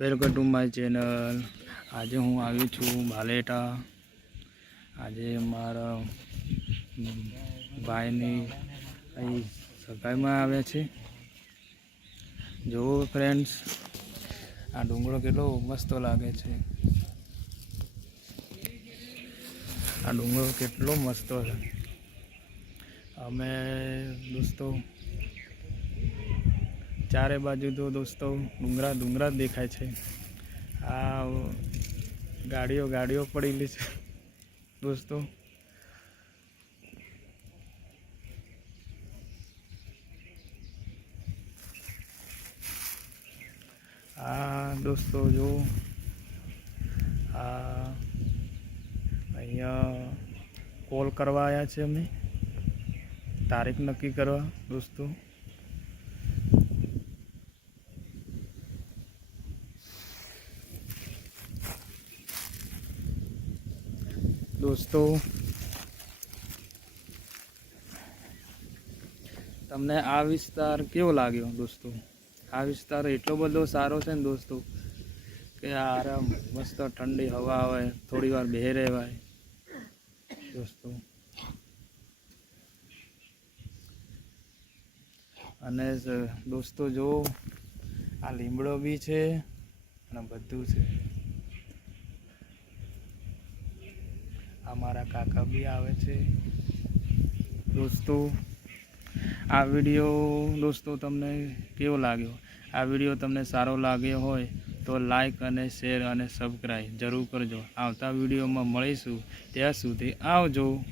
Welcome to my channel. આજે હું આવ્યો છું બાલેટા આજે મારા ભાઈની અહીં સગાઈમાં આવ્યા છે. જુઓ ફ્રેન્ડ્સ આ ડુંગળો કેટલો મસ્ત લાગે છે. આ ડુંગળો કેટલો મસ્ત છે. અમે દોસ્તો ચારે બાજુ તો દોસ્તો ડુંગરા ડુંગરા દેખાય છે. આ ગાડીઓ ગાડીઓ પડેલી છે. દોસ્તો. આ દોસ્તો જો, આ અહીંયા કોલ કરવા આવ્યા છે અમે. તારીખ નક્કી કરવા, દોસ્તો. દોસ્તો, તમને આ વિસ્તાર કેવો લાગ્યો દોસ્તો? આ વિસ્તાર એટલો બધો સારો છે ને દોસ્તો, કે આરામ મસ્ત ઠંડી હવા આવે, થોડી વાર બે રહેવાય. દોસ્તો, અને દોસ્તો જો આ લીમડો બી છે અને બધું છે. આ મારા કાકા બી આવે છે. દોસ્તો, આ વીડિયો દોસ્તો તમને કેવો લાગ્યો? આ વીડિયો તમને સારો લાગ્યો હોય તો લાઈક અને શેર અને સબસ્ક્રાઈબ જરૂર કરજો. આવતા વિડીયોમાં મળીશું. ત્યાં સુધી આવજો.